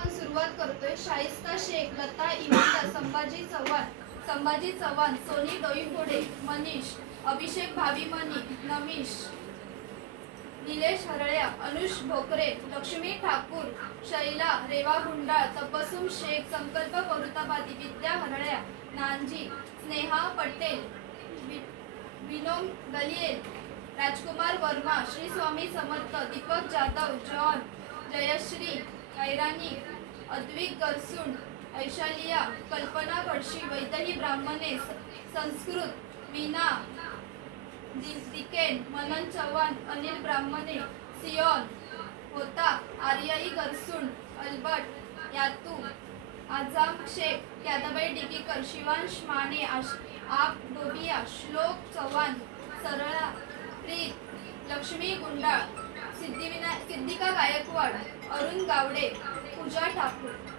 आपण सुरुवात करतोय. शाइस्ता शेख, लता इमानदार, संभाजी चव्हाण, सोनी डोईफोडे, मनीष, अभिषेक भावीमनी, नमिश, निलेश हरळ्या, अनुष भोकरे, लक्ष्मी ठाकूर, शैला रेवा गुंडाळ, तपसुम शेख, संकल्प परुताबादी, विद्या हरळ्या, नांजी, स्नेहा पटेल, विनोम गलिये, राजकुमार वर्मा, श्री स्वामी समर्थ, दीपक जाधव, जॉन, जयश्री कैरानी, अद्विक गरसुंड, ऐशालिया, कल्पना घडशी, वैदही ब्राह्मणे, संस्कृत, मीना दिकेन, मनन चव्हाण, अनिल ब्राह्मणे, सियोन होता, आर्याई गरसुंड, अल्बर्ट यातू, आझाम शेख, यादाबाई डिकीकर, शिवांश माने, आप डोबिया, श्लोक चव्हाण, सरळा प्रीत, लक्ष्मी गुंडाळ, सिद्धिका गायकवाड, अरुण गावडे, पूजा ठाकूर.